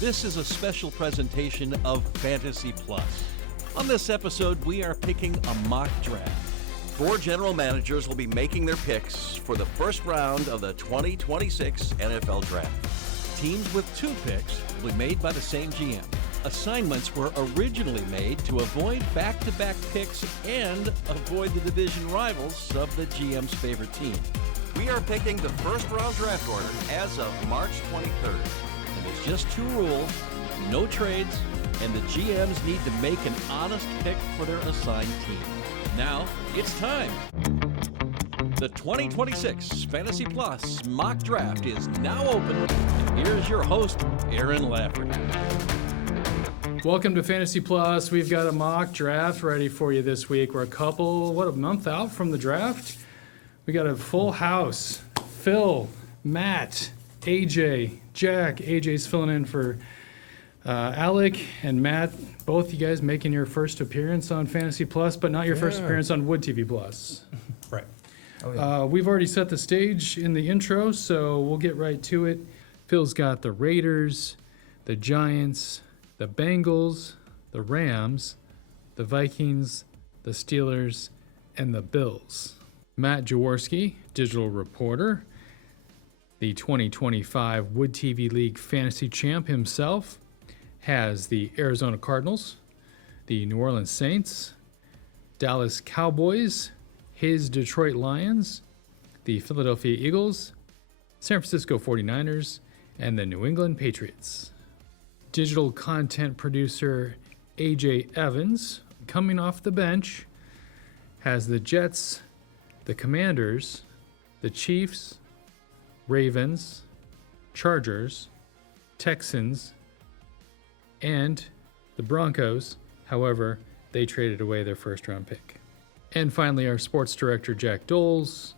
This is a special presentation of Fantasy Plus. On this episode, we are picking a mock draft. 4 general managers will be making their picks for the first round of the 2026 NFL Draft. Teams with 2 picks will be made by the same GM. Assignments were originally made to avoid back-to-back picks and avoid the division rivals of the GM's favorite team. We are picking the first round draft order as of March 23rd. And there's just 2 rules, no trades, and the GMs need to make an honest pick for their assigned team. Now, it's time. The 2026 Fantasy Plus mock draft is now open, and here's your host, Aaron Lafferty. Welcome to Fantasy Plus. We've got a mock draft ready for you this week. We're a month out from the draft. We got a full house. Phil, Matt, AJ, Jack. AJ's filling in for Alec and Matt. Both you guys making your first appearance on Fantasy Plus, but not your first appearance on Wood TV Plus. Right. Oh, yeah. We've already set the stage in the intro, so we'll get right to it. Phil's got the Raiders, the Giants, the Bengals, the Rams, the Vikings, the Steelers, and the Bills. Matt Jaworowski, digital reporter, the 2025 Wood TV League fantasy champ himself, has the Arizona Cardinals, the New Orleans Saints, Dallas Cowboys, his Detroit Lions, the Philadelphia Eagles, San Francisco 49ers, and the New England Patriots. Digital content producer AJ Evans, coming off the bench, has the Jets, the Commanders, the Chiefs, Ravens, Chargers, Texans, and the Broncos. However, they traded away their first-round pick. And finally, our sports director, Jack Doles,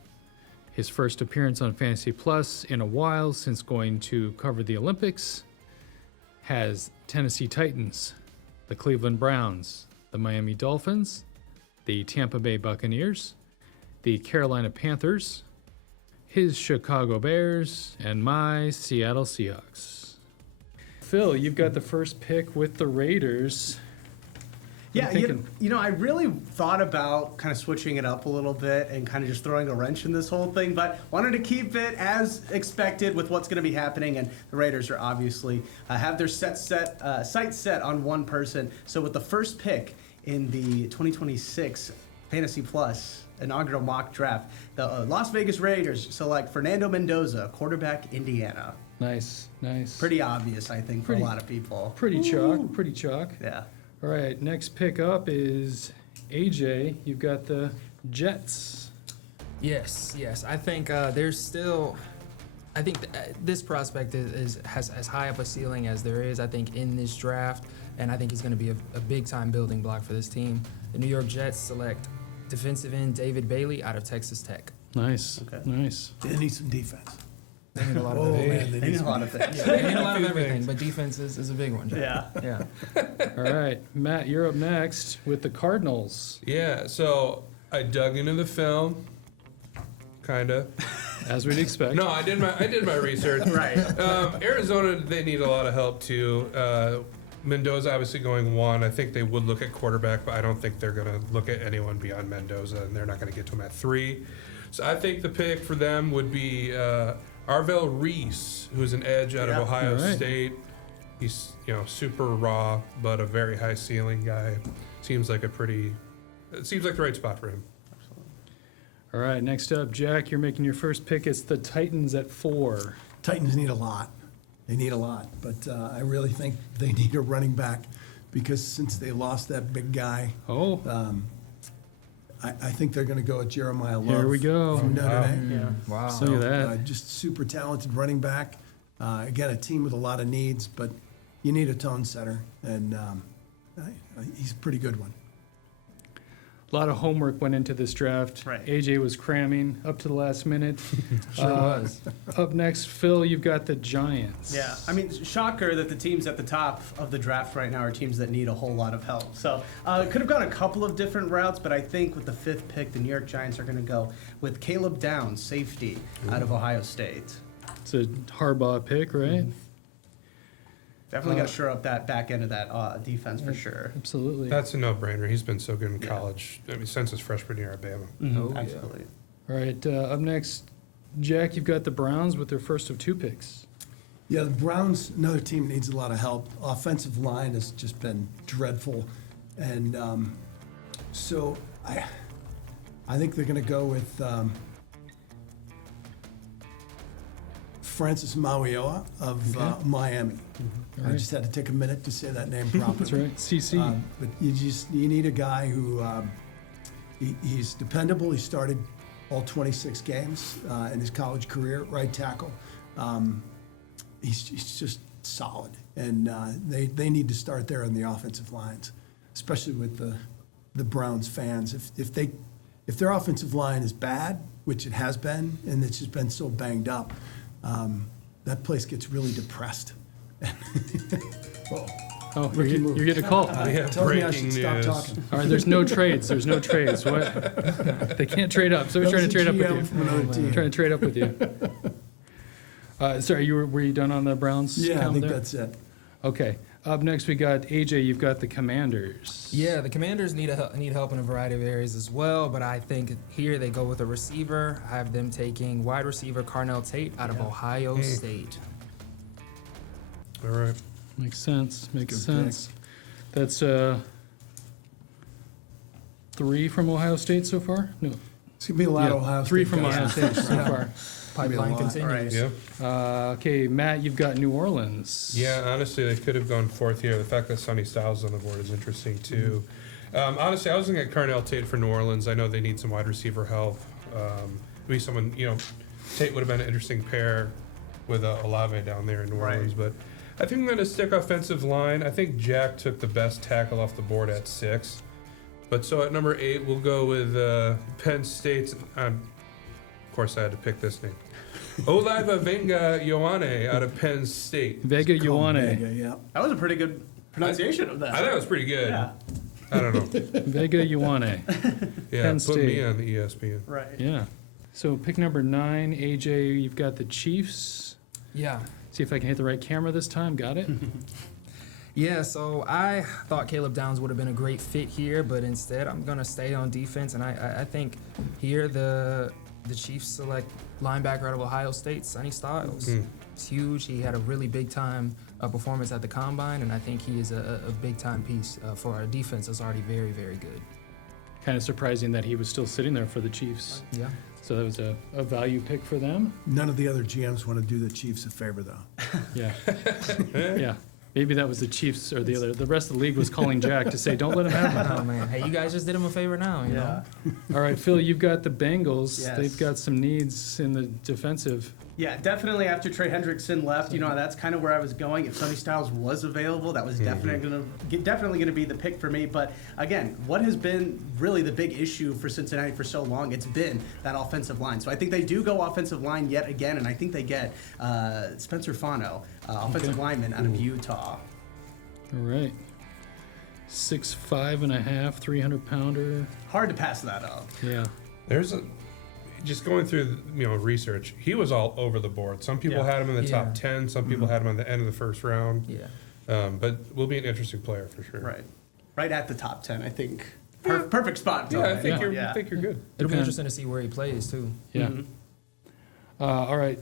his first appearance on Fantasy Plus in a while since going to cover the Olympics, has Tennessee Titans, the Cleveland Browns, the Miami Dolphins, the Tampa Bay Buccaneers, the Carolina Panthers, his Chicago Bears, and my Seattle Seahawks. Phil, you've got the first pick with the Raiders. Yeah, I really thought about kind of switching it up a little bit and kind of just throwing a wrench in this whole thing, but wanted to keep it as expected with what's going to be happening. And the Raiders are obviously have their sights set on one person. So with the first pick in the 2026 Fantasy Plus inaugural mock draft, the Las Vegas Raiders select Fernando Mendoza, quarterback, Indiana. Nice. Pretty obvious, I think, for a lot of people. Pretty chalk. Yeah. All right, next pick up is AJ. You've got the Jets. Yes. I think there's still. I think this prospect has as high up a ceiling as there is, I think, in this draft, and I think he's going to be a big-time building block for this team. The New York Jets select defensive end David Bailey out of Texas Tech. Nice. They need some defense. They need a lot of They need a lot of things. They need a lot of everything, but defense is a big one. Yeah. All right, Matt, you're up next with the Cardinals. Yeah, so I dug into the film, kind of. As we'd expect. No, I did my research. Right. Arizona, they need a lot of help too. Mendoza obviously going 1. I think they would look at quarterback, but I don't think they're going to look at anyone beyond Mendoza, and they're not going to get to him at 3. So I think the pick for them would be Arvell Reese, who's an edge out of Ohio State. He's super raw, but a very high ceiling guy. Seems like the right spot for him. All right, next up, Jack, you're making your first pick. It's the Titans at 4. Titans need a lot. They need a lot, but I really think they need a running back because since they lost that big guy, I think they're going to go with Jeremiah Love. Here we go. From Notre Dame. Yeah. Wow. So, look at that. Just super talented running back. Again, a team with a lot of needs, but you need a tone setter, and he's a pretty good one. A lot of homework went into this draft. Right. AJ was cramming up to the last minute. Sure was. Up next, Phil, you've got the Giants. Yeah, I mean, shocker that the teams at the top of the draft right now are teams that need a whole lot of help. So could have gone a couple of different routes, but I think with the 5th pick, the New York Giants are going to go with Caleb Downs, safety, out of Ohio State. It's a Harbaugh pick, right? Definitely got to shore up that back end of that defense for sure. Absolutely. That's a no-brainer. He's been so good in college. I mean, since his freshman year at Bama. Oh, yeah. Absolutely. All right, up next, Jack, you've got the Browns with their first of 2 picks. Yeah, the Browns, another team needs a lot of help. Offensive line has just been dreadful. And so I think they're going to go with Francis Mauigoa of Miami. I just had to take a minute to say that name properly. That's right, CC. But you need a guy who he's dependable. He started all 26 games in his college career, right tackle. He's just solid, and they need to start there on the offensive lines, especially with the Browns fans. If their offensive line is bad, which it has been, and it's just been so banged up, that place gets really depressed. Whoa. Oh, you're getting a call. We have Tell me I breaking should stop news. talking. All right, there's no trades. There's no trades. What? They can't trade up. Somebody's trying to trade up with you. From another team. Trying to trade up with you. Sorry, were you done on the Browns? Yeah, I count think there? that's it. Okay. Up next, we got AJ. You've got the Commanders. Yeah, the Commanders need help in a variety of areas as well, but I think here they go with a receiver. I have them taking wide receiver Carnell Tate out of Ohio State. All right. Makes sense. Makes Good sense. That's 3 from Ohio State so far. No, It's gonna be a lot of Ohio 3 State from guys. Ohio State so far. Pipeline lot. continues. Yeah. Okay, Matt, you've got New Orleans. Yeah, honestly, they could have gone 4th here. The fact that Sonny Styles is on the board is interesting, too. Honestly, I was looking at Carnell Tate for New Orleans. I know they need some wide receiver help. Maybe someone, Tate would have been an interesting pair with Olave down there in New Orleans. But I think I'm going to stick offensive line. I think Jack took the best tackle off the board at 6. But so at number 8, we'll go with Penn State's. Of course, I had to pick this name. Oliva Venga Ioane out of Penn State. Vega Ioane. Yeah. That was a pretty good pronunciation of that. I thought it was pretty good. Yeah. I don't know. Vega Ioane. Yeah, Penn put me State. on the E ESPN. Right. Yeah. So pick number 9, AJ. You've got the Chiefs. Yeah. See if I can hit the right camera this time. Got it? Yeah, so I thought Caleb Downs would have been a great fit here, but instead I'm going to stay on defense, and I think here the Chiefs select linebacker out of Ohio State, Sonny Styles. It's huge. He had a really big-time performance at the Combine, and I think he is a big-time piece for our defense that's already very, very good. Kind of surprising that he was still sitting there for the Chiefs. Yeah. So that was a value pick for them. None of the other GMs want to do the Chiefs a favor, though. Yeah. Yeah. Maybe that was the Chiefs or the rest of the league was calling Jack to say, don't let him have it. Oh, man. Hey, you guys just did him a favor now, you know? All right, Phil, you've got the Bengals. Yes. They've got some needs in the defensive. Yeah, definitely after Trey Hendrickson left, that's kind of where I was going. If Sonny Styles was available, that was definitely going to be the pick for me. But again, what has been really the big issue for Cincinnati for so long? It's been that offensive line. So I think they do go offensive line yet again, and I think they get Spencer Fano, offensive lineman out of Utah. All right. 6'5.5", 300-pounder. Hard to pass that up. Yeah. There's just going through research. He was all over the board. Some people had him in the top 10. Some people had him on the end of the first round. Yeah. But will be an interesting player for sure. Right at the top 10, I think. Perfect spot. Yeah, I think you're good. It'll be interesting to see where he plays, too. Yeah. All right.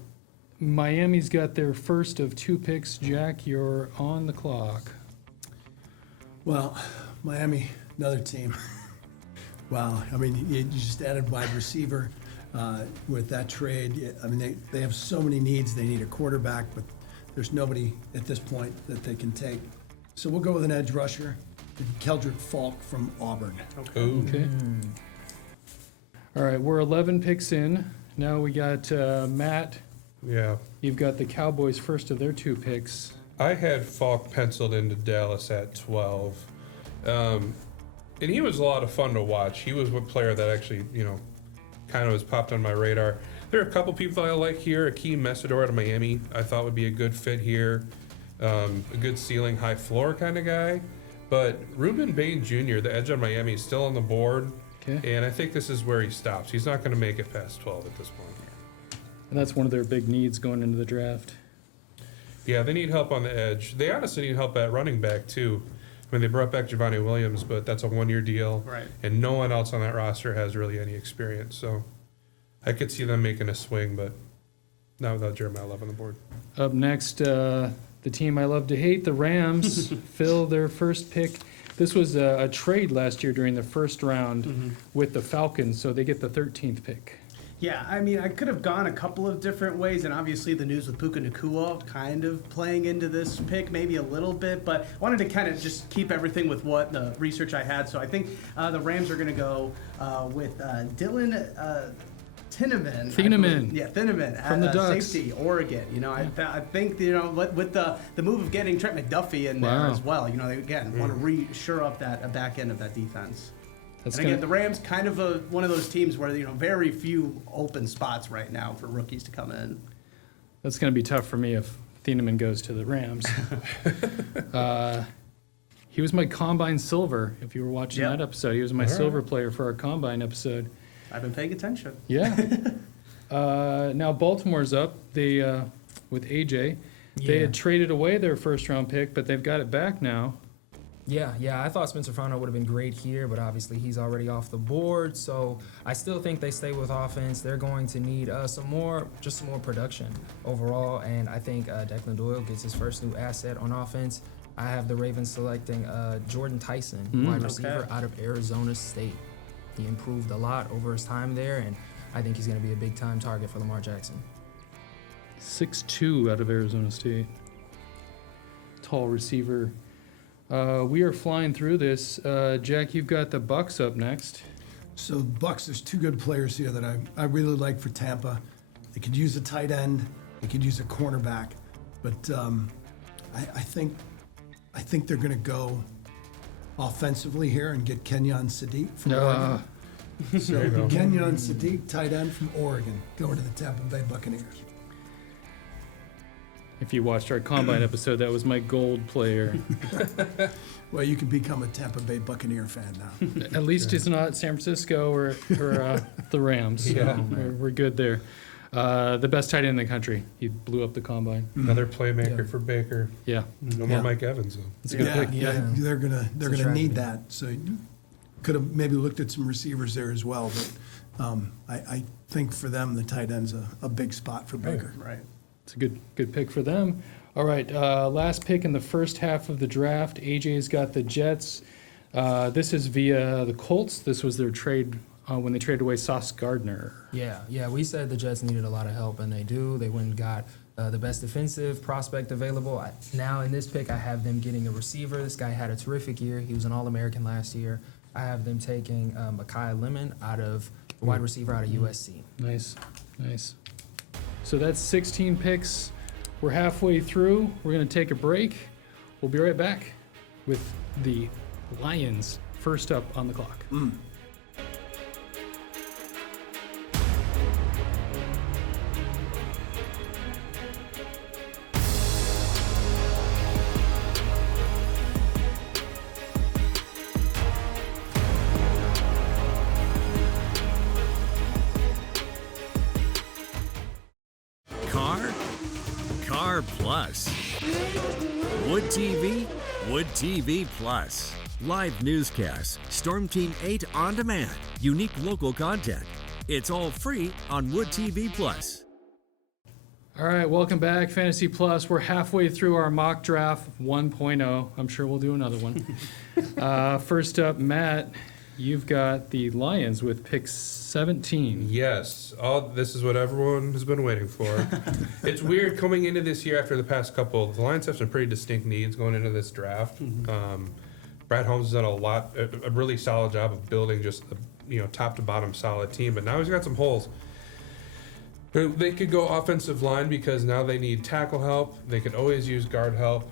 Miami's got their first of 2 picks. Jack, you're on the clock. Well, Miami, another team. Wow. I mean, you just added wide receiver with that trade. I mean, they have so many needs. They need a quarterback, but there's nobody at this point that they can take. So we'll go with an edge rusher, Keldrick Falk from Auburn. Okay. All right, we're 11 picks in. Now we got Matt. Yeah. You've got the Cowboys first of their 2 picks. I had Falk penciled into Dallas at 12. And he was a lot of fun to watch. He was one player that actually, kind of has popped on my radar. There are a couple people I like here. Akeem Mesidor out of Miami I thought would be a good fit here. A good ceiling, high floor kind of guy. But Reuben Bain Jr., the edge on Miami, is still on the board. Okay. And I think this is where he stops. He's not going to make it past 12 at this point. And that's one of their big needs going into the draft. Yeah, they need help on the edge. They honestly need help at running back, too. I mean, they brought back Javonte Williams, but that's a one-year deal. Right. And no one else on that roster has really any experience. So I could see them making a swing, but not without Jeremiah Love on the board. Up next, the team I love to hate, the Rams, fill their first pick. This was a trade last year during the first round with the Falcons, so they get the 13th pick. Yeah, I mean, I could have gone a couple of different ways, and obviously the news with Puka Nacua kind of playing into this pick maybe a little bit, but I wanted to kind of just keep everything with what the research I had. So I think the Rams are going to go with Dylan Thieneman. Yeah, Thieneman from the Ducks. Safety, Oregon. You know, I think, you know, with the move of getting Trent McDuffie in there as well, you know, they again want to shore up that back end of that defense. And again, the Rams kind of one of those teams where, you know, very few open spots right now for rookies to come in. That's going to be tough for me if Thieneman goes to the Rams. He was my Combine Silver, if you were watching that episode. He was my Silver player for our Combine episode. I've been paying attention. Yeah. Now Baltimore's up. They with AJ. They had traded away their first-round pick, but they've got it back now. Yeah, I thought Spencer Fano would have been great here, but obviously he's already off the board, so I still think they stay with offense. They're going to need some more production overall, and I think Declan Doyle gets his first new asset on offense. I have the Ravens selecting Jordan Tyson, wide receiver out of Arizona State. He improved a lot over his time there, and I think he's going to be a big-time target for Lamar Jackson. 6'2" out of Arizona State. Tall receiver. We are flying through this. Jack, you've got the Bucks up next. So Bucks, there's two good players here that I really like for Tampa. They could use a tight end. They could use a cornerback. But I think they're going to go offensively here and get Kenyon Sadiq from Oregon. So Kenyon Sadiq, tight end from Oregon, going to the Tampa Bay Buccaneers. If you watched our Combine episode, that was my gold player. Well, you can become a Tampa Bay Buccaneer fan now. At least it's not San Francisco or the Rams. So we're good there. The best tight end in the country. He blew up the Combine. Another playmaker for Baker. Yeah. No more Mike Evans, though. It's a good pick. Yeah, they're gonna need that. So you could have maybe looked at some receivers there as well. But I think for them, the tight end's a big spot for Baker. Right. It's a good pick for them. All right, last pick in the first half of the draft. AJ's got the Jets. This is via the Colts. This was their trade when they traded away Sauce Gardner. Yeah, we said the Jets needed a lot of help, and they do. They went and got the best defensive prospect available. Now in this pick, I have them getting a receiver. This guy had a terrific year. He was an All-American last year. I have them taking Mekhi Lemon wide receiver out of USC. Nice. So that's 16 picks. We're halfway through. We're going to take a break. We'll be right back with the Lions first up on the clock. Car Plus. Wood TV, Wood TV Plus. Live newscasts, Storm Team 8 on demand, unique local content. It's all free on Wood TV Plus. All right, welcome back, Fantasy Plus. We're halfway through our mock draft 1.0. I'm sure we'll do another one. First up, Matt, you've got the Lions with pick 17. Yes, this is what everyone has been waiting for. It's weird coming into this year after the past couple. The Lions have some pretty distinct needs going into this draft. Brad Holmes has done a really solid job of building just a top to bottom solid team, but now he's got some holes. They could go offensive line because now they need tackle help. They could always use guard help.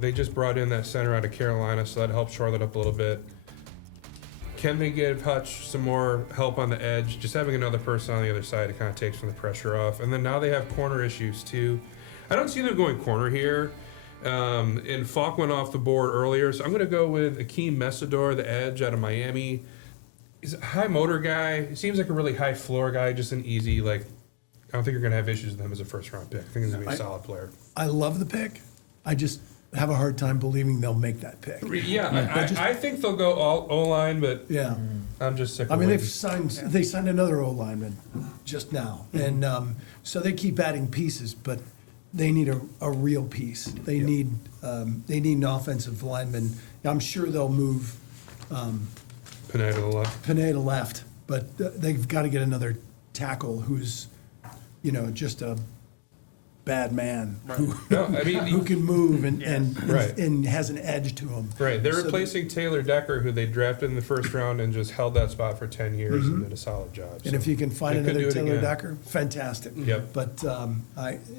They just brought in that center out of Carolina, so that helps shore that up a little bit. Can they give Hutch some more help on the edge? Just having another person on the other side, it kind of takes some of the pressure off. And then now they have corner issues too. I don't see them going corner here. And Falk went off the board earlier, so I'm going to go with Akeem Mesidor, the edge out of Miami. He's a high motor guy. He seems like a really high floor guy, just an easy I don't think you're going to have issues with him as a first-round pick. I think he's going to be a solid player. I love the pick. I just have a hard time believing they'll make that pick. Yeah, I think they'll go all O-line, but Yeah. I'm just sick of I mean, waiting. they signed another O-lineman just now, and so they keep adding pieces, but they need a real piece. They need an offensive lineman. I'm sure they'll move Pinay to the left. Pinay to left, but they've got to get another tackle who's, just a bad man who No, I mean, who can move and Right. and has an edge to him. right. They're So- replacing Taylor Decker, who they drafted in the first round and just held that spot for 10 years and did a solid job. And So if you can find they could another do it Taylor again. Decker, fantastic. Yep. But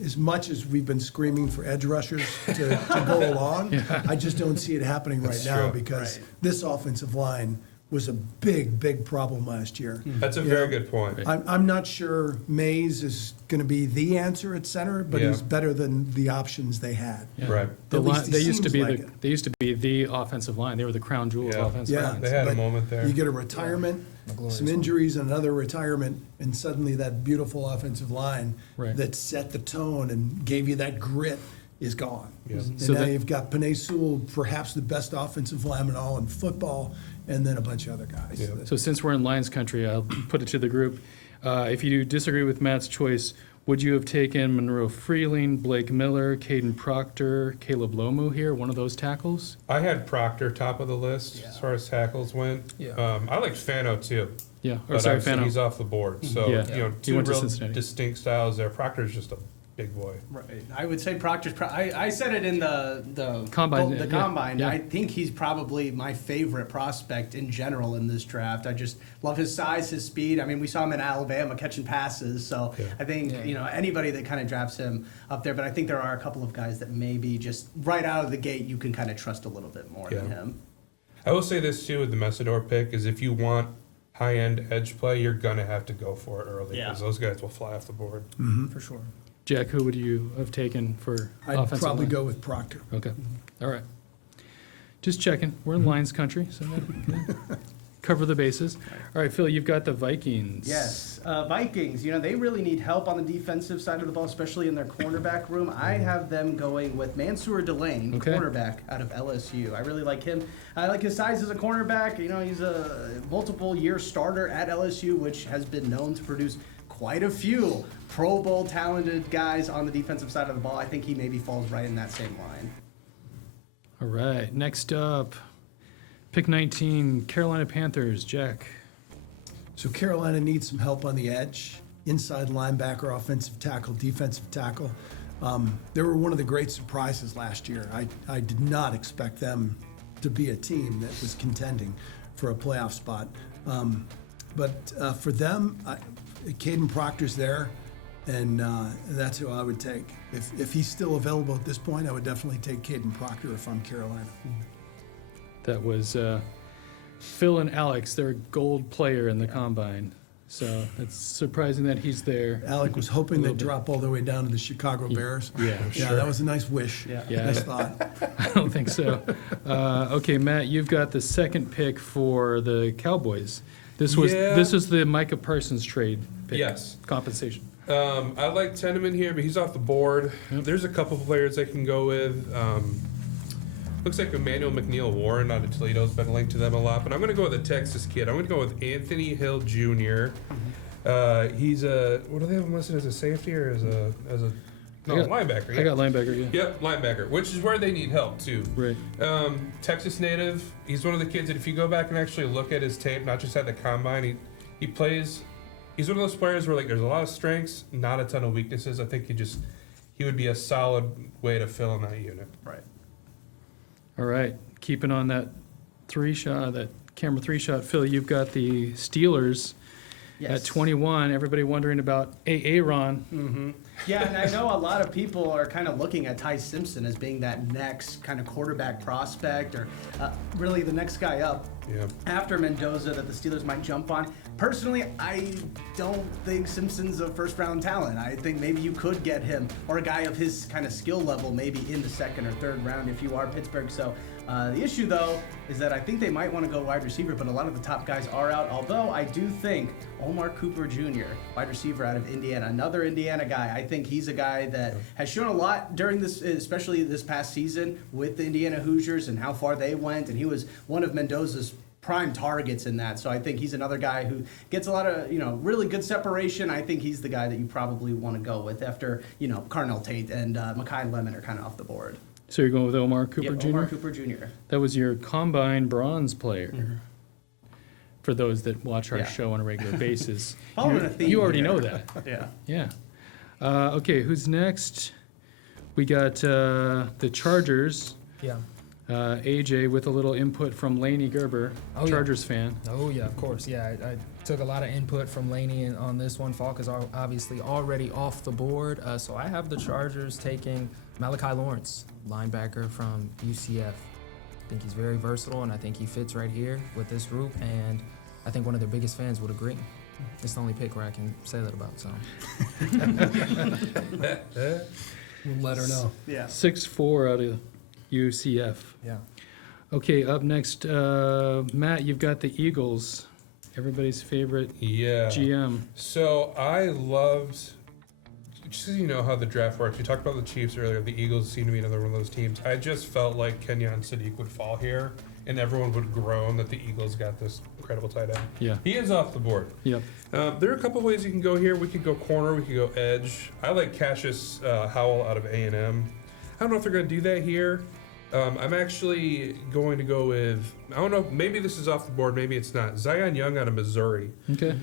as much as we've been screaming for edge rushers to go along, I just don't see it happening right That's now true. because this offensive line was a big, big problem last year. That's a very good point. I'm not sure Mays is going to be the answer at center, but Yeah. he's better than the options they had. Yeah. Right. The At least line, he they used to seems be like the it. they used to be the offensive line. They were the crown jewel Yeah. of offensive Yeah, lines. They had a but moment there. You get a retirement, glorious some one. injuries, and another retirement, and suddenly that beautiful offensive line Right. that set the tone and gave you that grit is gone. Yeah. And So now that- you've got Pinay Sewell, perhaps the best offensive lineman all in football, and then a bunch of other guys. Yeah. So since we're in Lions country, I'll put it to the group. If you disagree with Matt's choice, would you have taken Monroe Freeling, Blake Miller, Caden Proctor, Caleb Lomu here, one of those tackles? I had Proctor top of the list as far as tackles went. Yeah. I liked Fano too. Yeah, or But sorry, obviously Fano. he's off the board. So, Yeah. He two went to real Cincinnati. distinct styles there. Proctor's just a big boy. Right. I would say Proctor's. I said it in the Combine, The yeah, combine. yeah. I think he's probably my favorite prospect in general in this draft. I just love his size, his speed. I mean, we saw him in Alabama catching passes. So Yeah. I think anybody that kind of drafts him up there. But I think there are a couple of guys that maybe just right out of the gate you can kind of trust a little bit more than Yeah. him. I will say this too with the Messidor pick is if you want high-end edge play, you're going to have to go for it early Yeah. because those guys will fly off the board. For sure. Jack, who would you have taken for I'd offensive probably line? go with Proctor. Okay, all right. Just checking. We're in Lions country, so gotta cover the bases. All right, Phil, you've got the Vikings. Yes, Vikings. They really need help on the defensive side of the ball, especially in their cornerback room. I have them going with Mansour Delane, Okay. cornerback out of LSU. I really like him. I like his size as a cornerback. He's a multiple-year starter at LSU, which has been known to produce quite a few Pro Bowl talented guys on the defensive side of the ball. I think he maybe falls right in that same line. All right, next up, pick 19, Carolina Panthers. Jack. So Carolina needs some help on the edge, inside linebacker, offensive tackle, defensive tackle. They were one of the great surprises last year. I did not expect them to be a team that was contending for a playoff spot. But for them, Caden Proctor's there, and that's who I would take. If he's still available at this point, I would definitely take Caden Proctor if I'm Carolina. That was Phil and Alex, their gold player in the combine. So it's surprising that he's there. Alec was hoping they'd drop all the way down to the Chicago Bears. Yeah, Yeah, that was a nice wish. Yeah. Nice thought. I don't think so. Okay, Matt, you've got the second pick for the Cowboys. This is the Micah Parsons trade pick. Yes. Compensation. I like Teneman here, but he's off the board. There's a couple of players they can go with. Looks like Emmanuel McNeil Warren out of Toledo's been linked to them a lot, but I'm going to go with a Texas kid. I'm going to go with Anthony Hill Jr. He's a, what do they have him listed as a safety or as a linebacker? Yeah. I got linebacker, yeah. Yep, linebacker, which is where they need help too. Right. Texas native. He's one of the kids that if you go back and actually look at his tape, not just at the combine, he plays. He's one of those players where there's a lot of strengths, not a ton of weaknesses. I think he would be a solid way to fill in that unit. Right. All right, keeping on that camera three shot, Phil, you've got the Steelers at 21. Everybody wondering about Aaron. Mm-hmm. Yeah, and I know a lot of people are kind of looking at Ty Simpson as being that next kind of quarterback prospect or really the next guy up Yeah. after Mendoza that the Steelers might jump on. Personally, I don't think Simpson's a first-round talent. I think maybe you could get him, or a guy of his kind of skill level, maybe in the second or third round if you are Pittsburgh. So the issue, though, is that I think they might want to go wide receiver, but a lot of the top guys are out. Although I do think Omar Cooper Jr., wide receiver out of Indiana, another Indiana guy. I think he's a guy that has shown a lot during this, especially this past season with the Indiana Hoosiers and how far they went, and he was one of Mendoza's prime targets in that. So I think he's another guy who gets a lot of, really good separation. I think he's the guy that you probably want to go with after, Carnell Tate and Mekhi Lemon are kind of off the board. So you're going with Omar Cooper Jr.? Omar Cooper Jr. That was your combine bronze player. For those that watch our show on a regular basis. You already know that. Yeah. Yeah. Okay, who's next? We got the Chargers. Yeah. AJ with a little input from Laney Gerber, Chargers fan. Oh, yeah, of course. Yeah, I took a lot of input from Laney on this one. Falk is obviously already off the board. So I have the Chargers taking Malachi Lawrence, linebacker from UCF. I think he's very versatile, and I think he fits right here with this group. And I think one of their biggest fans would agree. It's the only pick where I can say that about. So We'll let her know. Yeah. 6'4" out of UCF. yeah. Okay, up next, Matt, you've got the Eagles, everybody's favorite Yeah. GM. So I loved, just so you know how the draft works, we talked about the Chiefs earlier, the Eagles seem to be another one of those teams. I just felt like Kenyon Sadiq would fall here, and everyone would groan that the Eagles got this incredible tight end. Yeah. He is off the board. Yep. There are a couple ways you can go here. We could go corner, we could go edge. I like Cassius Howell out of A&M. I don't know if they're going to do that here. I'm actually going to go with, I don't know, maybe this is off the board, maybe it's not. Zion Young out of Missouri. Okay.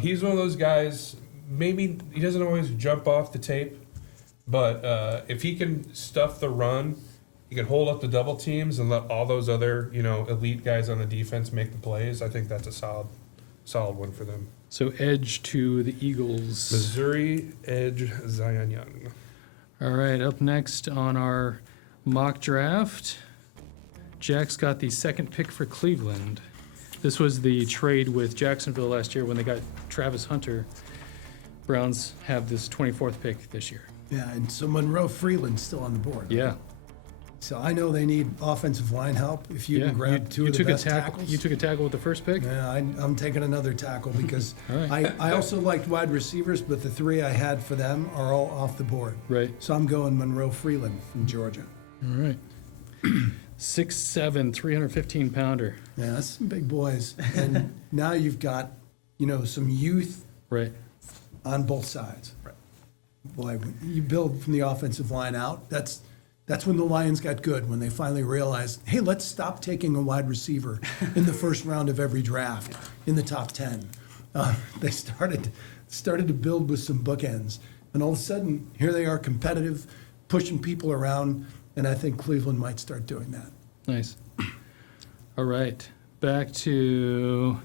He's one of those guys, maybe he doesn't always jump off the tape, but if he can stuff the run, he can hold up the double teams and let all those other, elite guys on the defense make the plays. I think that's a solid one for them. So edge to the Eagles. Missouri edge, Zion Young. All right, up next on our mock draft, Jack's got the second pick for Cleveland. This was the trade with Jacksonville last year when they got Travis Hunter. Browns have this 24th pick this year. Yeah, and so Monroe Freeland's still on the board. Yeah. So I know they need offensive line help. If you can grab two of the best tackles. You took a tackle with the first pick? Yeah, I'm taking another tackle because All right. I also liked wide receivers, but the three I had for them are all off the board. Right. So I'm going Monroe Freeland from Georgia. All right. 6'7", 315-pounder. Yeah, that's some big boys. And now you've got, some youth Right. on both sides. Right. Boy, when you build from the offensive line out, that's when the Lions got good, when they finally realized, hey, let's stop taking a wide receiver in the first round of every draft in the top 10. They started to build with some bookends. And all of a sudden, here they are competitive, pushing people around, and I think Cleveland might start doing that. Nice. All right. Back to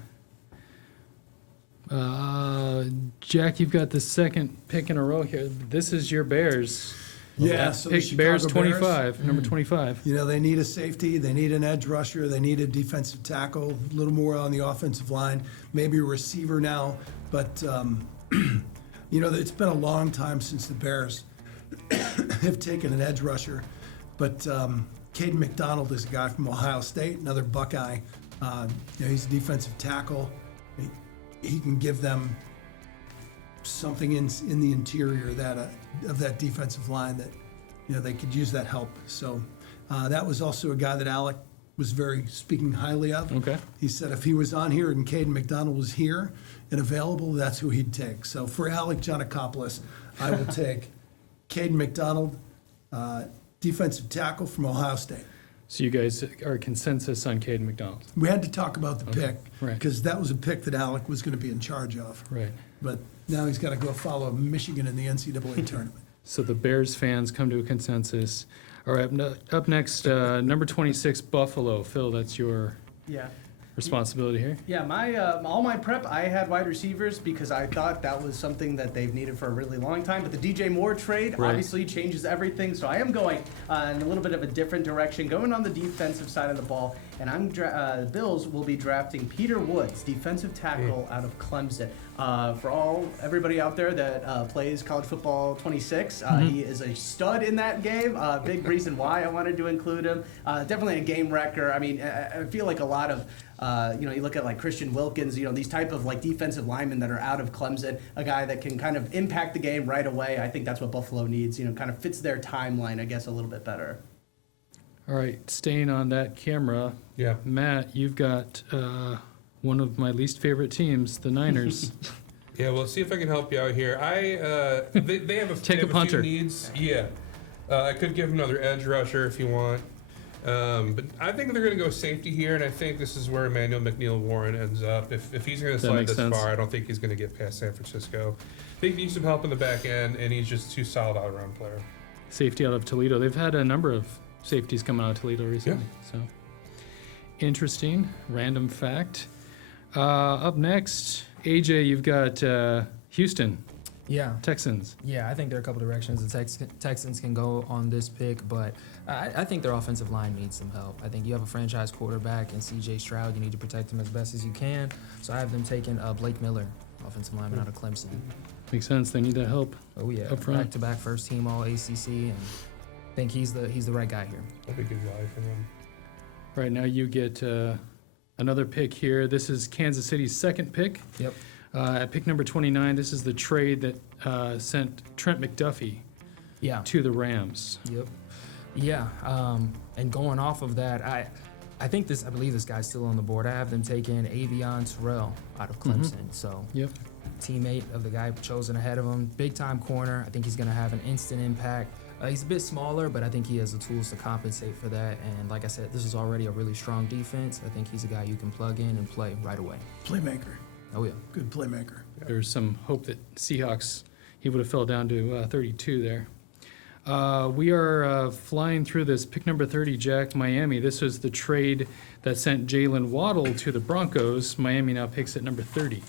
Jack, you've got the second pick in a row here. This is your Bears. Yeah, so the Pick Chicago Bears 25, Bears, number 25. they need a safety, they need an edge rusher, they need a defensive tackle, a little more on the offensive line, maybe a receiver now. But, it's been a long time since the Bears have taken an edge rusher. But Caden McDonald is a guy from Ohio State, another Buckeye. He's a defensive tackle. He can give them something in the interior of that defensive line that they could use that help. So that was also a guy that Alec was speaking highly of. Okay. He said if he was on here and Caden McDonald was here and available, that's who he'd take. So for Alec Giannakopoulos, I will take Caden McDonald, defensive tackle from Ohio State. So you guys are consensus on Caden McDonald. We had to talk about the pick right. because that was a pick that Alec was going to be in charge of. Right. But now he's got to go follow Michigan in the NCAA tournament. So the Bears fans come to a consensus. All right, up next, number 26, Buffalo. Phil, that's your responsibility here. Yeah, my all my prep, I had wide receivers because I thought that was something that they've needed for a really long time. But the DJ Moore trade obviously changes everything. So I am going in a little bit of a different direction, going on the defensive side of the ball. And the Bills will be drafting Peter Woods, defensive tackle out of Clemson. For everybody out there that plays college football 26, he is a stud in that game. Big reason why I wanted to include him. Definitely a game wrecker. I mean, I feel like a lot of you look at like Christian Wilkins, these type of like defensive linemen that are out of Clemson, a guy that can kind of impact the game right away. I think that's what Buffalo needs, kind of fits their timeline, I guess, a little bit better. All right, staying on that camera. Yeah. Matt, you've got one of my least favorite teams, the Niners. Yeah, well, see if I can help you out here. They have a, Take they have a punter. few needs. Yeah. I could give another edge rusher if you want. But I think they're going to go safety here, and I think this is where Emmanuel McNeil-Warren ends up. If he's going to slide this far, I don't think he's going to get past San Francisco. They need some help in the back end, and he's just too solid all-around player. Safety out of Toledo. They've had a number of safeties coming out of Toledo recently. So interesting, random fact. Up next, AJ, you've got Houston. Yeah. Texans. Yeah, I think there are a couple directions the Texans can go on this pick, but I think their offensive line needs some help. I think you have a franchise quarterback in C.J. Stroud. You need to protect him as best as you can. So I have them taking Blake Miller, offensive lineman out of Clemson. Makes sense. They need that help. Oh yeah, up front. Back-to-back first team All ACC, and I think he's the right guy here. That'd be a good value for them. Right now you get another pick here. This is Kansas City's second pick. Yep. At pick number 29, this is the trade that sent Trent McDuffie to the Rams. Yep. Yeah. And going off of that, I believe this guy's still on the board. I have them taking Avion Terrell out of Clemson. So teammate of the guy chosen ahead of him, big time corner. I think he's going to have an instant impact. He's a bit smaller, but I think he has the tools to compensate for that. And like I said, this is already a really strong defense. I think he's a guy you can plug in and play right away. Playmaker. Oh, yeah. Good playmaker. There's some hope that Seahawks, he would have fell down to 32 there. We are flying through this. Pick number 30, Jack, Miami. This was the trade that sent Jalen Waddle to the Broncos. Miami now picks at number 30.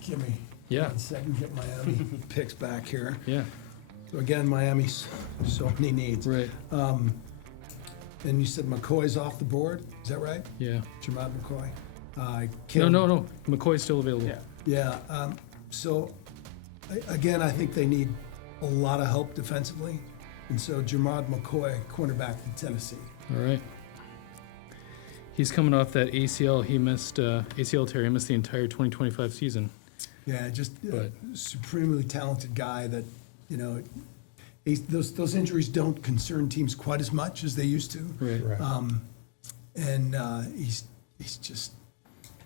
Give me 1 second, get Miami picks back here. Yeah. So again, Miami's so many needs. Right. And you said McCoy's off the board. Is that right? Yeah. Jermad McCoy. No. McCoy's still available. Yeah. So again, I think they need a lot of help defensively. And so Jermad McCoy, cornerback from Tennessee. All right. He's coming off that ACL. He missed ACL tear. He missed the entire 2025 season. Yeah, just a supremely talented guy that, those injuries don't concern teams quite as much as they used to. Right. And he's just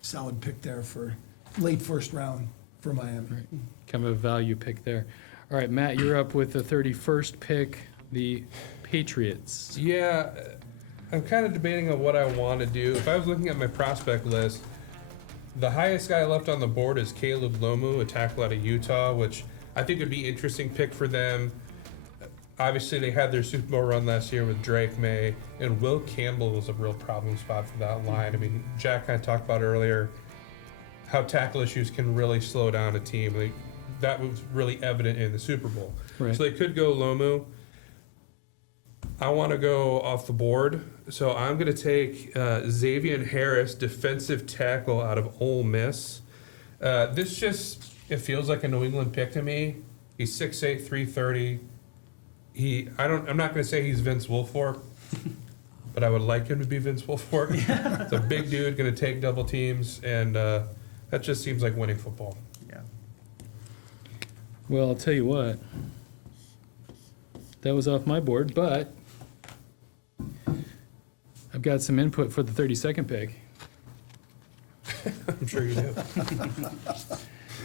solid pick there for late first round for Miami. Right. Kind of a value pick there. All right, Matt, you're up with the 31st pick, the Patriots. Yeah, I'm kind of debating on what I want to do. If I was looking at my prospect list, the highest guy left on the board is Caleb Lomu, a tackle out of Utah, which I think would be an interesting pick for them. Obviously, they had their Super Bowl run last year with Drake May, and Will Campbell was a real problem spot for that line. I mean, Jack kind of talked about earlier how tackle issues can really slow down a team. That was really evident in the Super Bowl. Right. So they could go Lomu. I want to go off the board, so I'm going to take Xavier Harris, defensive tackle out of Ole Miss. It feels like a New England pick to me. He's 6'8", 330. I'm not going to say he's Vince Wilfork, but I would like him to be Vince Wilfork. It's a big dude, going to take double teams, and that just seems like winning football. Yeah. Well, I'll tell you what. That was off my board, but I've got some input for the 32nd pick. I'm sure you do.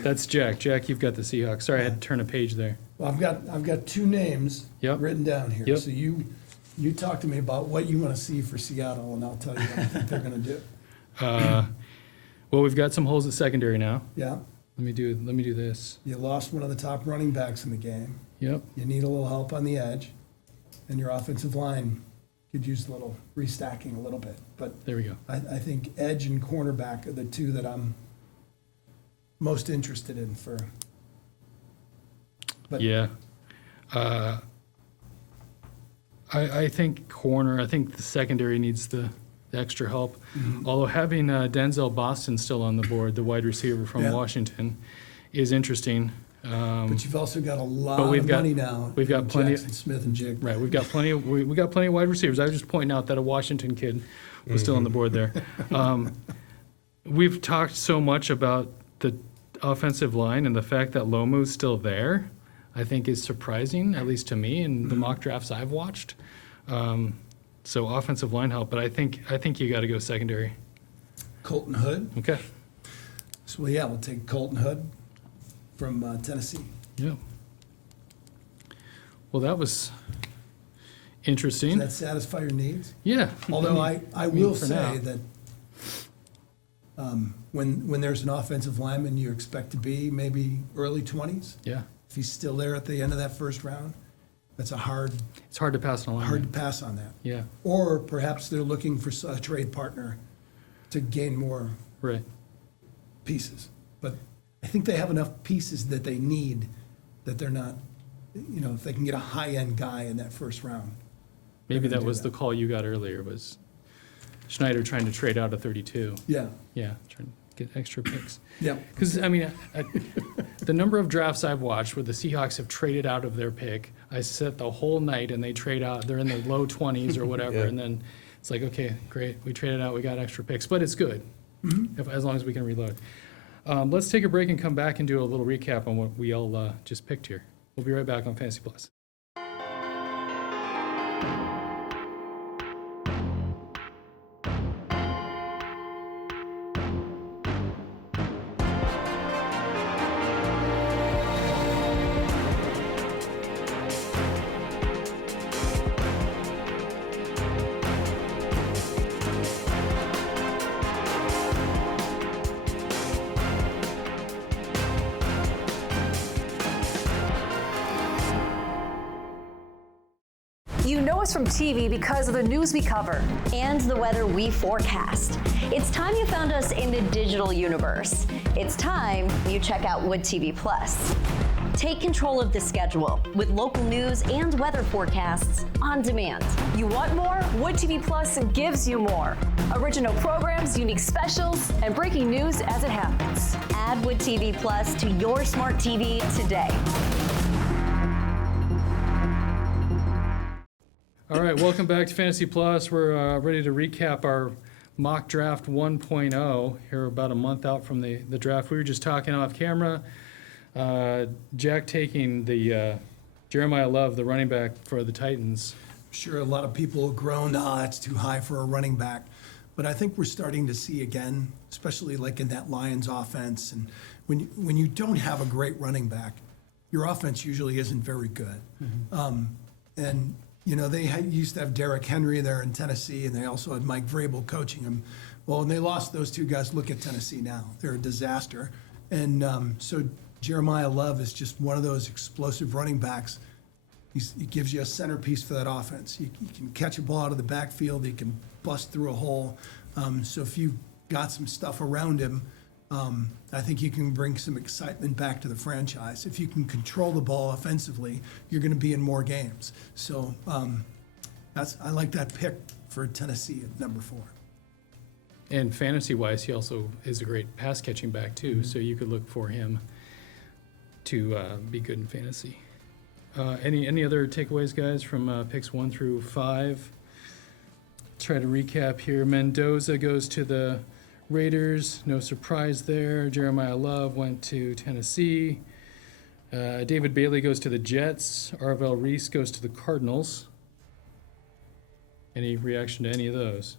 That's Jack. Jack, you've got the Seahawks. Sorry, I had to turn a page there. Well, I've got two names written down here. Yep. So you talk to me about what you want to see for Seattle, and I'll tell you what I think they're going to do. Well, we've got some holes at secondary now. Yeah. Let me do this. You lost one of the top running backs in the game. Yep. You need a little help on the edge, and your offensive line could use a little restacking a little bit. But There we go. I think edge and cornerback are the two that I'm most interested in for. But Yeah. I think corner, I think the secondary needs the extra help. Although having Denzel Boston still on the board, the wide receiver from Yeah. Washington, is interesting. But you've also got a lot But we've of got- money now. we've got in plenty- Jackson Smith and Jig. Right, we've got plenty of wide receivers. I was just pointing out that a Washington kid was still on the board there. We've talked so much about the offensive line, and the fact that Lomu's still there, I think is surprising, at least to me, in the mock drafts I've watched. So offensive line help, but I think you got to go secondary. Colton Hood. Okay. So yeah, we'll take Colton Hood from Tennessee. Yeah. Well, that was interesting. Does that satisfy your needs? Yeah. Although I will for say now. that when there's an offensive lineman you expect to be maybe early 20s, Yeah. if he's still there at the end of that first round, that's a hard It's hard to pass on a to line. pass on that. Yeah. Or perhaps they're looking for a trade partner to gain more Right. pieces. But I think they have enough pieces that they need that they're not, if they can get a high-end guy in that first round. Maybe gonna that do was that. the call you got earlier, was Schneider trying to trade out a 32. Yeah, Yeah, trying to get extra picks. yeah. Because, I mean, the number of drafts I've watched where the Seahawks have traded out of their pick, I sit the whole night and they trade out, they're in the low 20s or whatever, Yeah. and then it's like, okay, great, we traded out, we got extra picks, but it's good, as long as we can reload. Let's take a break and come back and do a little recap on what we all just picked here. We'll be right back on Fantasy Plus. You know us from TV because of the news we cover and the weather we forecast. It's time you found us in the digital universe. It's time you check out Wood TV Plus. Take control of the schedule with local news and weather forecasts on demand. You want more? Wood TV Plus gives you more. Original programs, unique specials, and breaking news as it happens. Add Wood TV Plus to your smart TV today. All right, welcome back to Fantasy Plus. We're ready to recap our mock draft 1.0 here, about a month out from the draft. We were just talking off camera. Jack taking the Jeremiah Love, the running back for the Titans. Sure, a lot of people have groaned, that's too high for a running back. But I think we're starting to see again, especially like in that Lions offense, and when you don't have a great running back, your offense usually isn't very good. And they used to have Derrick Henry there in Tennessee, and they also had Mike Vrabel coaching them. Well, when they lost those two guys, look at Tennessee now. They're a disaster. And so Jeremiah Love is just one of those explosive running backs. He gives you a centerpiece for that offense. He can catch a ball out of the backfield. He can bust through a hole. So if you've got some stuff around him, I think you can bring some excitement back to the franchise. If you can control the ball offensively, you're going to be in more games. So I like that pick for Tennessee at number 4. And fantasy-wise, he also is a great pass-catching back, too, so you could look for him to be good in fantasy. Any other takeaways, guys, from picks 1 through 5? Try to recap here. Mendoza goes to the Raiders, no surprise there. Jeremiah Love went to Tennessee. David Bailey goes to the Jets. Arvell Reese goes to the Cardinals. Any reaction to any of those?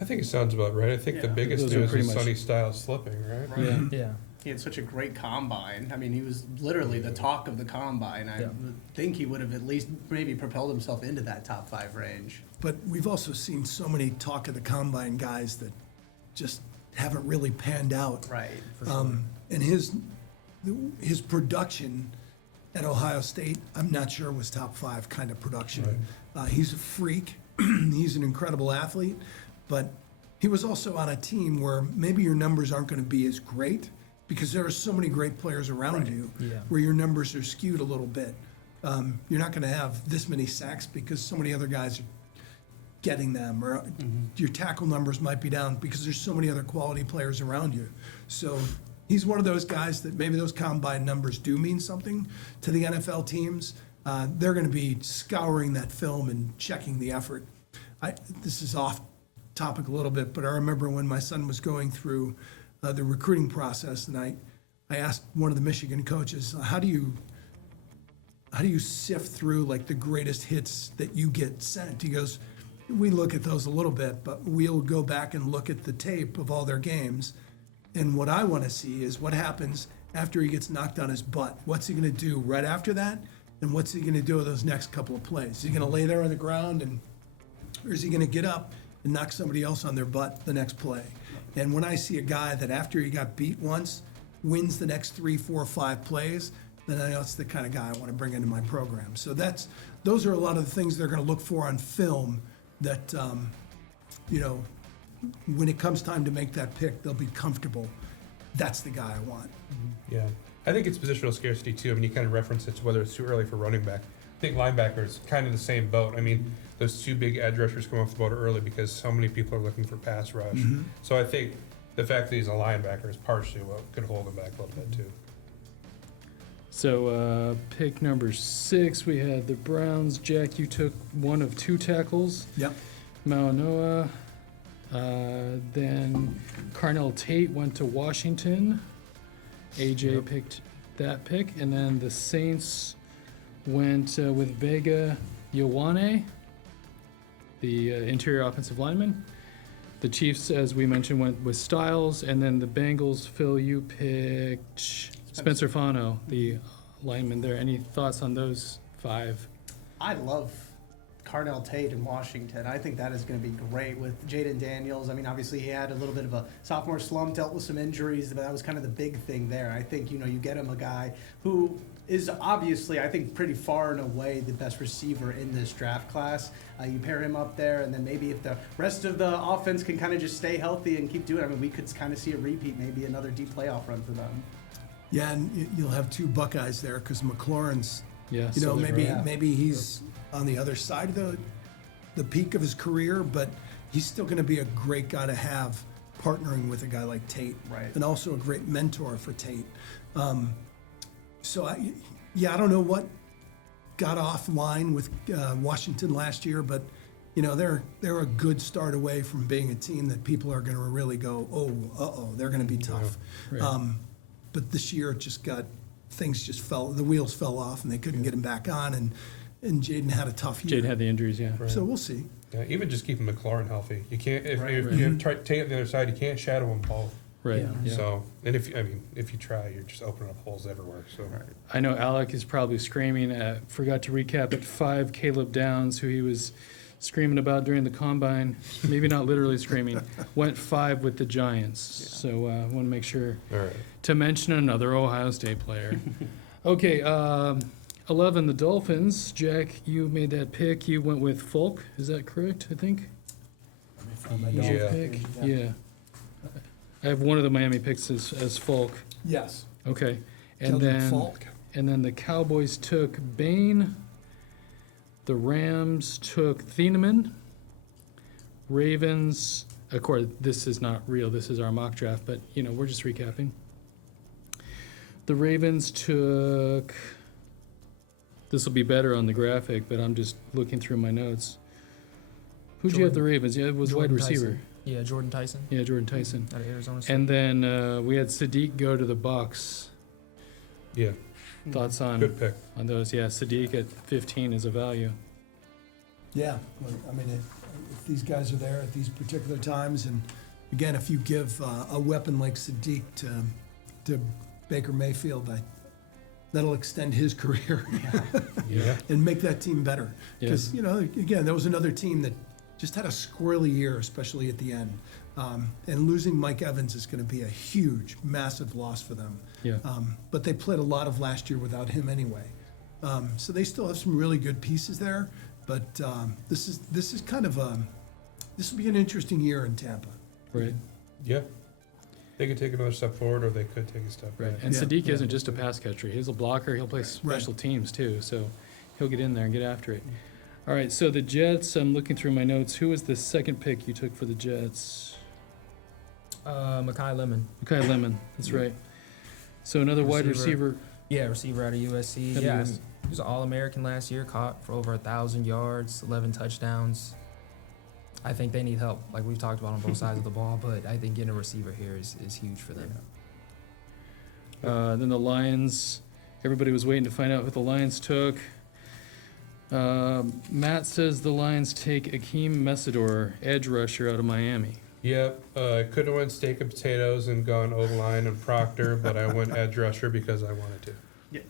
I think it sounds about right. I think the biggest Those are news pretty is much- Sonny Styles slipping, right? Yeah. Yeah. He had such a great combine. I mean, he was literally the talk of the combine. I would think he would have at least maybe propelled himself into that top 5 range. But we've also seen so many talk of the combine guys that just haven't really panned out. Right. And his production at Ohio State, I'm not sure was top 5 kind of production. He's a freak. He's an incredible athlete, but he was also on a team where maybe your numbers aren't going to be as great because there are so many great players around you where your numbers are skewed a little bit. You're not going to have this many sacks because so many other guys are getting them, or your tackle numbers might be down because there's so many other quality players around you. So he's one of those guys that maybe those combine numbers do mean something to the NFL teams. They're going to be scouring that film and checking the effort. This is off topic a little bit, but I remember when my son was going through the recruiting process, and I asked one of the Michigan coaches, how do you sift through like the greatest hits that you get sent? He goes, we look at those a little bit, but we'll go back and look at the tape of all their games. And what I want to see is what happens after he gets knocked on his butt. What's he going to do right after that? And what's he going to do with those next couple of plays? Is he going to lay there on the ground, or is he going to get up and knock somebody else on their butt the next play? And when I see a guy that after he got beat once, wins the next 3, 4, 5 plays, then I know it's the kind of guy I want to bring into my program. So those are a lot of the things they're going to look for on film that, when it comes time to make that pick, they'll be comfortable. That's the guy I want. Yeah. I think it's positional scarcity too. I mean, you kind of reference it to whether it's too early for running back. I think linebackers kind of the same boat. I mean, those two big edge rushers come off the boat early because so many people are looking for pass rush. So I think the fact that he's a linebacker is partially what could hold him back a little bit too. So pick number 6, we had the Browns. Jack, you took one of 2 tackles. Yep. Mauanoa. Then Carnell Tate went to Washington. AJ picked that pick. And then the Saints went with Vega Ioane, the interior offensive lineman. The Chiefs, as we mentioned, went with Styles. And then the Bengals, Phil, you picked Spencer Fano, the lineman there. Any thoughts on those 5? I love Carnell Tate in Washington. I think that is going to be great with Jaden Daniels. I mean, obviously he had a little bit of a sophomore slump, dealt with some injuries, but that was kind of the big thing there. I think, you get him a guy who is obviously, I think, pretty far and away the best receiver in this draft class. You pair him up there, and then maybe if the rest of the offense can kind of just stay healthy and keep doing it, I mean, we could kind of see a repeat, maybe another deep playoff run for them. Yeah, and you'll have 2 Buckeyes there because McLaurin's, so maybe he's on the other side of the peak of his career, but he's still going to be a great guy to have partnering with a guy like Tate, right? And also a great mentor for Tate. I don't know what got offline with Washington last year, but they're a good start away from being a team that people are going to really go, they're going to be tough. Right. But this year it just the wheels fell off and they couldn't get him back on, and Jaden had a tough year. Jaden had the injuries, yeah. So we'll see. Yeah, even just keeping McLaurin healthy. You can't if you try to take it the other side, you can't shadow them both. Right. Yeah. So, and if you try, you're just opening up holes everywhere. So, I know Alec is probably screaming. Forgot to recap at 5. Caleb Downs, who he was screaming about during the combine, maybe not literally screaming, went 5 with the Giants. Yeah. So I want to make sure to mention another Ohio State player. Okay, 11, the Dolphins. Jack, you made that pick. You went with Folk. Is that correct, I think? Yeah. Pick? Yeah. I have one of the Miami picks as Folk. Yes. Okay. And Keldon then Falk. And then the Cowboys took Bain. The Rams took Thieneman. Ravens, of course, this is not real. This is our mock draft, but, we're just recapping. The Ravens took, this will be better on the graphic, but I'm just looking through my notes. Who'd you have the Ravens? Yeah, it was Jordan wide receiver. Tyson. Yeah, Jordan Tyson. Yeah, Jordan Tyson. Out of Arizona State. And then we had Sadiq go to the Bucs. Yeah. Thoughts on Good pick. on those? Yeah, Sadiq at 15 is a value. Yeah, I mean, if these guys are there at these particular times, and again, if you give a weapon like Sadiq to Baker Mayfield, that'll extend his career and make that team better. Because, again, there was another team that just had a squirrely year, especially at the end. And losing Mike Evans is going to be a huge, massive loss for them. Yeah. But they played a lot of last year without him anyway. So they still have some really good pieces there. But this is kind of this will be an interesting year in Tampa. Right. Yeah. They could take another step forward, or they could take a step back. Right. And Yeah. Sadiq isn't just a pass catcher. He's a blocker. He'll play special teams too. So he'll get in there and get after it. All right. So the Jets, I'm looking through my notes. Who was the second pick you took for the Jets? Mekhi Lemon. Mekhi Lemon. That's right. So another wide receiver. Yeah, receiver out of USC. Out of Yeah, USC. he was an All-American last year, caught for over 1,000 yards, 11 touchdowns. I think they need help, like we've talked about on both sides of the ball, but I think getting a receiver here is huge for them. Then the Lions. Everybody was waiting to find out who the Lions took. Matt says the Lions take Akeem Mesidor, edge rusher out of Miami. Yep. I could have went steak and potatoes and gone O-line and Proctor, but I went edge rusher because I wanted to. Yes.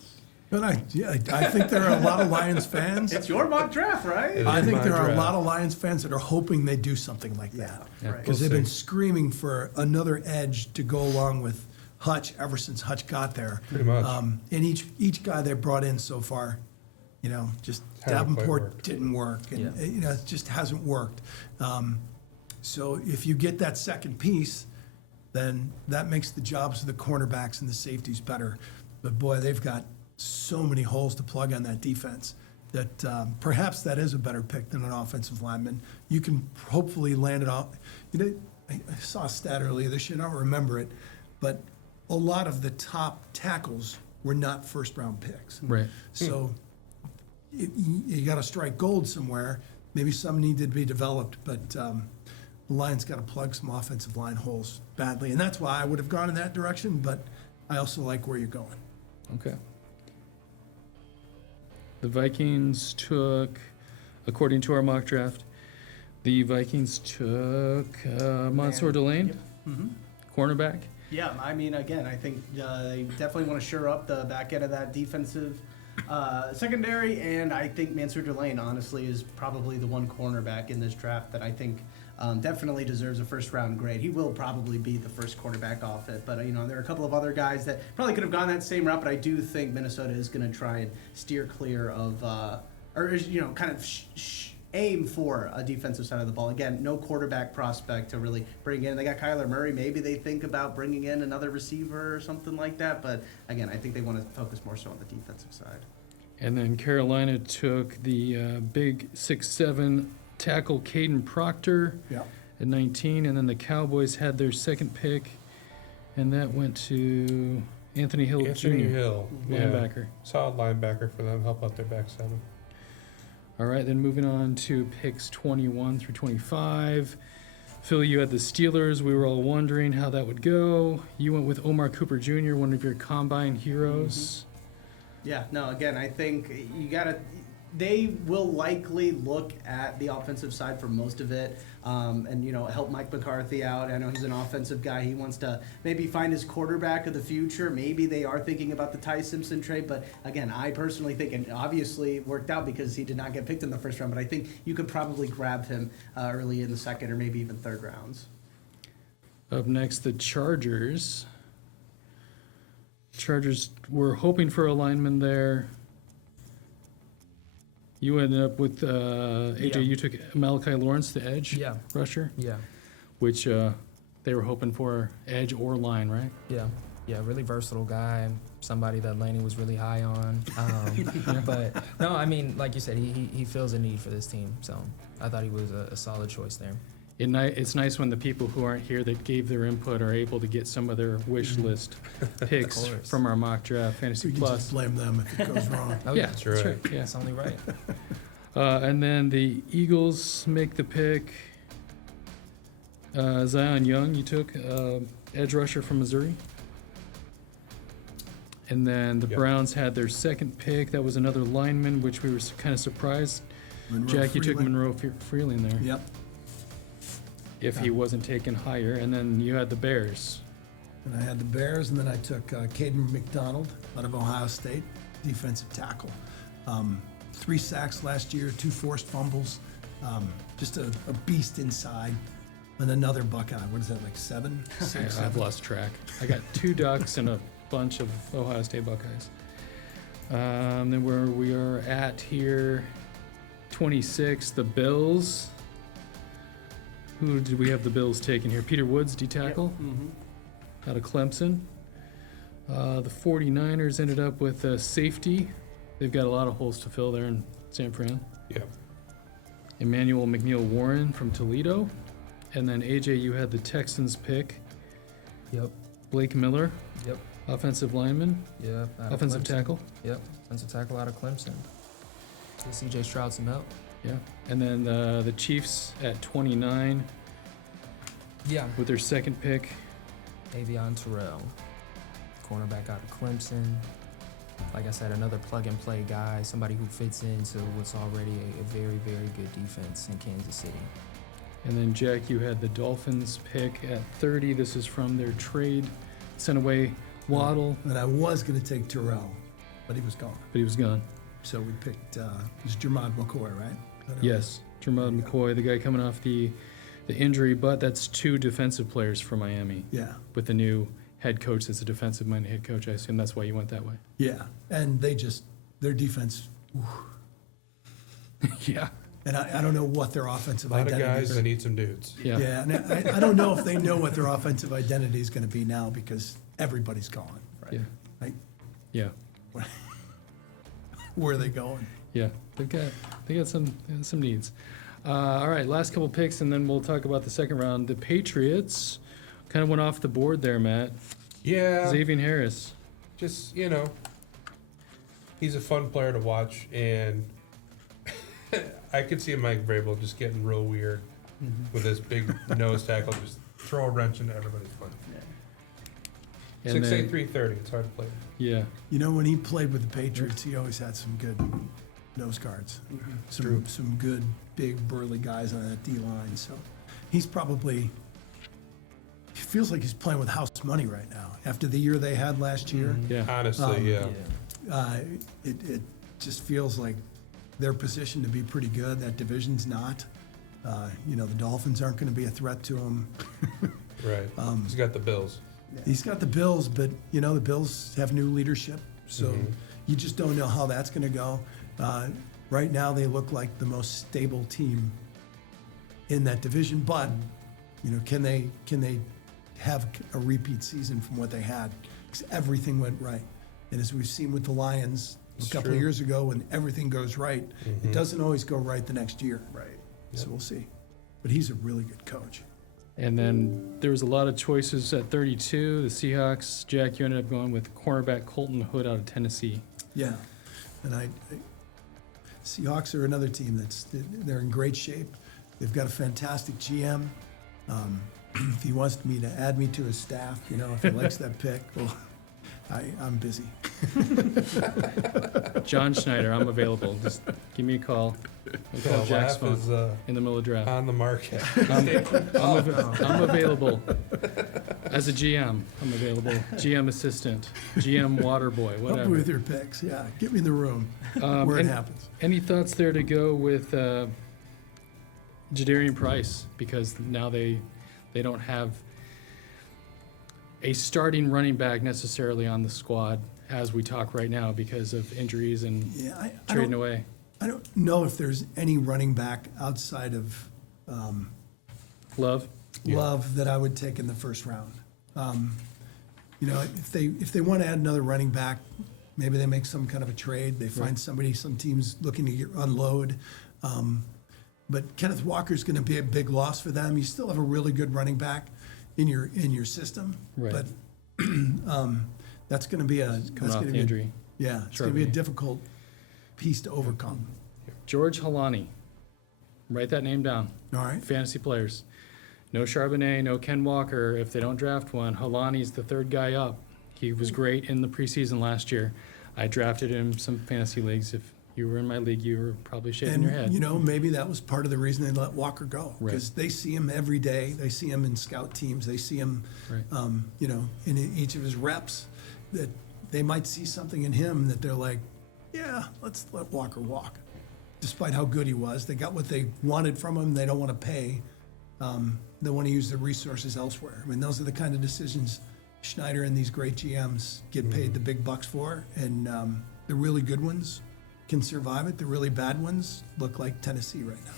But I think there are a lot of Lions fans. It's your mock draft, right? I think my there are a draft. lot of Lions fans that are hoping they do something like that. Yeah. Right. Because We'll they've been see. screaming for another edge to go along with Hutch ever since Hutch got there. Pretty much. And each guy they brought in so far, just Haven't quite Davenport worked. didn't work, and it just hasn't worked. So if you get that second piece, then that makes the jobs of the cornerbacks and the safeties better. But boy, they've got so many holes to plug on that defense that perhaps that is a better pick than an offensive lineman. You can hopefully land it off. I saw a stat earlier this year, I don't remember it, but a lot of the top tackles were not first-round picks. Right. So you got to strike gold somewhere. Maybe some need to be developed, but the Lions got to plug some offensive line holes badly. And that's why I would have gone in that direction, but I also like where you're going. Okay. The Vikings took, according to our mock draft, the Vikings took Mansour Delane, cornerback. Yeah, I mean, again, I think they definitely want to shore up the back end of that defensive secondary, and I think Mansour Delane, honestly, is probably the one cornerback in this draft that I think definitely deserves a first-round grade. He will probably be the first quarterback off it, but there are a couple of other guys that probably could have gone that same route, but I do think Minnesota is going to try and steer clear of, kind of aim for a defensive side of the ball. Again, no quarterback prospect to really bring in. They got Kyler Murray. Maybe they think about bringing in another receiver or something like that, but again, I think they want to focus more so on the defensive side. And then Carolina took the big 6'7" tackle Caden Proctor at 19, and then the Cowboys had their second pick, and that went to Anthony Hill Jr., Hill, linebacker. Yeah. Solid linebacker for them. Help out their back seven. All right, then moving on to picks 21 through 25. Phil, you had the Steelers. We were all wondering how that would go. You went with Omar Cooper Jr., one of your combine heroes. Yeah, no, again, I think they will likely look at the offensive side for most of it, and help Mike McCarthy out. I know he's an offensive guy. He wants to maybe find his quarterback of the future. Maybe they are thinking about the Ty Simpson trade, but again, I personally think, and obviously it worked out because he did not get picked in the first round, but I think you could probably grab him early in the second or maybe even third rounds. Up next, the Chargers. Chargers were hoping for a lineman there. You ended up with AJ. Yeah. You took Malachi Lawrence, the edge rusher, Yeah. which they were hoping for edge or line, right? Yeah, really versatile guy. Somebody that Laney was really high on. But no, I mean, like you said, he feels a need for this team. So I thought he was a solid choice there. It's nice when the people who aren't here that gave their input are able to get some of their wish list picks course. from our mock draft, Fantasy We can Plus. just blame them if it goes wrong. Oh, Yeah, That's right. Yeah. That's only right. And then the Eagles make the pick. Zion Young, you took edge rusher from Missouri. And then the Yep. Browns had their second pick. That was another lineman, which we were kind of surprised. Monroe Jack, you took Freeland. Monroe Freeling there. Yep. If he wasn't taken higher. And then you had the Bears. And I had the Bears, and then I took Caden McDonald out of Ohio State, defensive tackle. 3 sacks last year, 2 forced fumbles, just a beast inside. And another Buckeye. What is that, like 7? 6, I've 7? lost track. I got 2 Ducks and a bunch of Ohio State Buckeyes. Then where we are at here, 26, the Bills. Who did we have the Bills taking here? Peter Woods, D-tackle, out of Clemson. The 49ers ended up with a safety. They've got a lot of holes to fill there in San Fran. Yeah. Emmanuel McNeil-Warren from Toledo. And then, AJ, you had the Texans pick. Yep. Blake Miller, Yep. offensive lineman, Yep. offensive tackle. Yep. Offensive tackle out of Clemson. Give CJ Stroud some help. Yeah. And then the Chiefs at 29 Yeah. with their second pick. Avion Terrell, cornerback out of Clemson. Like I said, another plug-and-play guy, somebody who fits into what's already a very, very good defense in Kansas City. And then, Jack, you had the Dolphins pick at 30. This is from their trade. Sent away Waddle, And I was going to take Terrell, but he was gone. but he was gone. So we picked, it was Jermod McCoy, right? Yes, Jermod McCoy, the guy coming off the injury, but that's two defensive players for Miami. Yeah. With the new head coach that's a defensive-minded head coach. I assume that's why you went that way. Yeah. And their defense, Yeah. and I don't know what their offensive A lot of identity guys is. that need some dudes. Yeah. Yeah, and I don't know if they know what their offensive identity is going to be now because everybody's gone. Right? Yeah. Like, Yeah. where are they going? Yeah. They got some needs. All right, last couple picks, and then we'll talk about the second round. The Patriots kind of went off the board there, Matt. Yeah. Xavier Harris. Just, he's a fun player to watch, and I could see Mike Vrabel just getting real weird with this big nose tackle, just throw a wrench into everybody's fun. And 6'8", then- 330. It's hard to play. Yeah. When he played with the Patriots, he always had some good nose guards. Some good, big, burly guys on that D-line. So he's probably, he feels like he's playing with house money right now. After the year they had last year, Yeah. Honestly, yeah. it just feels like they're positioned to be pretty good. That division's not. The Dolphins aren't going to be a threat to him. Right. He's got the Bills. He's got the Bills, but the Bills have new leadership, so you just don't know how that's going to go. Right now, they look like the most stable team in that division, but can they have a repeat season from what they had? Because everything went right, and as we've seen with the Lions a couple of years ago, when everything goes right, it doesn't always go right the next year. Right. So we'll see. But he's a really good coach. And then there was a lot of choices at 32. The Seahawks, Jack, you ended up going with cornerback Colton Hood out of Tennessee. Yeah, and Seahawks are another team they're in great shape. They've got a fantastic GM. If he wants me to add me to his staff, if he likes that pick, well, I'm busy. John Schneider, I'm available. Just give me a call. I'll call Jack's phone Is in the middle of draft. on the market. I'm available as a GM. I'm available. GM assistant, GM water boy, Help me whatever. with your picks. Yeah, get me in the room where it and- happens. Any thoughts there to go with Jadarian Price? Because now they don't have a starting running back necessarily on the squad as we talk right now because of injuries and Yeah, I trading don't, away. I don't know if there's any running back outside of Love? Love that I would take in the first round. If they want to add another running back, maybe they make some kind of a trade. They find somebody, some teams looking to unload. But Kenneth Walker's going to be a big loss for them. You still have a really good running back in your system, Right. but that's going to be Coming off the injury. It's going to be a Shortly. difficult piece to overcome. George Halani. Write that name down. All right. Fantasy players. No Charbonnet, no Ken Walker. If they don't draft one, Halani's the third guy up. He was great in the preseason last year. I drafted him in some fantasy leagues. If you were in my league, you were probably shaking your head. And, maybe that was part of the reason they let Walker go. Right. Because they see him every day. They see him in scout teams. They see him, Right. in each of his reps, that they might see something in him that they're like, yeah, let's let Walker walk. Despite how good he was, they got what they wanted from him. They don't want to pay. They want to use their resources elsewhere. I mean, those are the kind of decisions Schneider and these great GMs get paid the big bucks for. And the really good ones, can survive it. The really bad ones look like Tennessee right now.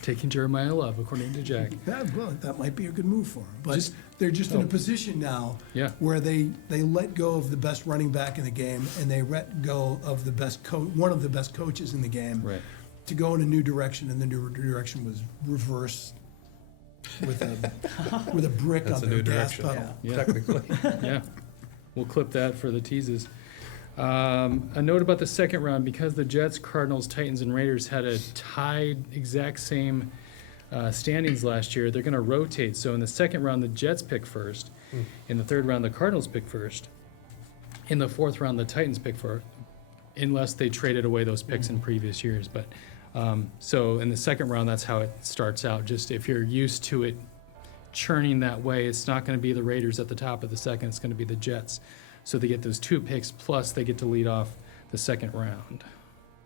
Taking Jeremiah Love, according to Jack. Yeah, well, that might be a good move for them. But they're just Oh. in a position now Yeah. where they let go of the best running back in the game, and they let go of the best one of the best coaches in the game Right. to go in a new direction, and the new direction was reverse with a brick That's on a their new gas direction. pedal. Yeah. Technically. Yeah, we'll clip that for the teases. A note about the second round, because the Jets, Cardinals, Titans, and Raiders had a tied exact same standings last year, they're going to rotate. So in the second round, the Jets pick first. In the third round, the Cardinals pick first. In the fourth round, the Titans pick first, unless they traded away those picks in previous years. But so in the second round, that's how it starts out. Just if you're used to it churning that way, it's not going to be the Raiders at the top of the second, it's going to be the Jets. So they get those 2 picks, plus they get to lead off the second round.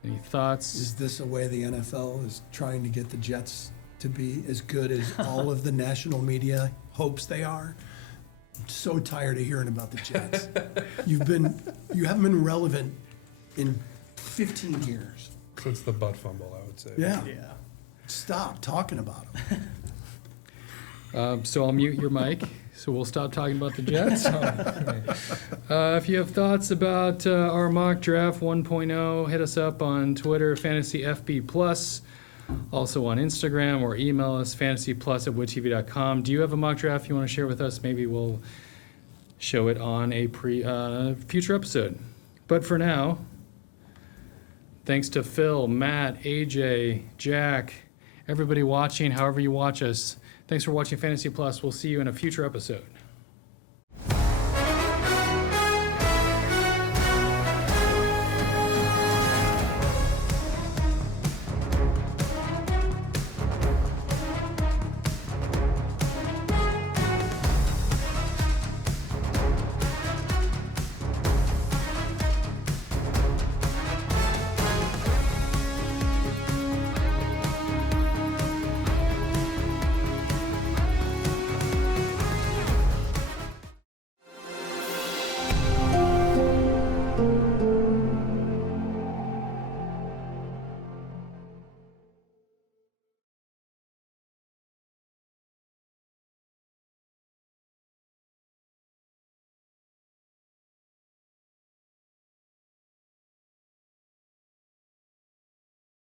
Any thoughts? Is this a way the NFL is trying to get the Jets to be as good as all of the national media hopes they are? I'm so tired of hearing about the Jets. You haven't been relevant in 15 years. Since the butt fumble, I would say. Yeah. Stop talking about them. So I'll mute your mic, so we'll stop talking about the Jets. If you have thoughts about our mock draft 1.0, hit us up on Twitter, FantasyFB+, also on Instagram, or email us, fantasyplus@woodtv.com. Do you have a mock draft you want to share with us? Maybe we'll show it on a future episode. But for now, thanks to Phil, Matt, AJ, Jack, everybody watching, however you watch us. Thanks for watching Fantasy Plus. We'll see you in a future episode.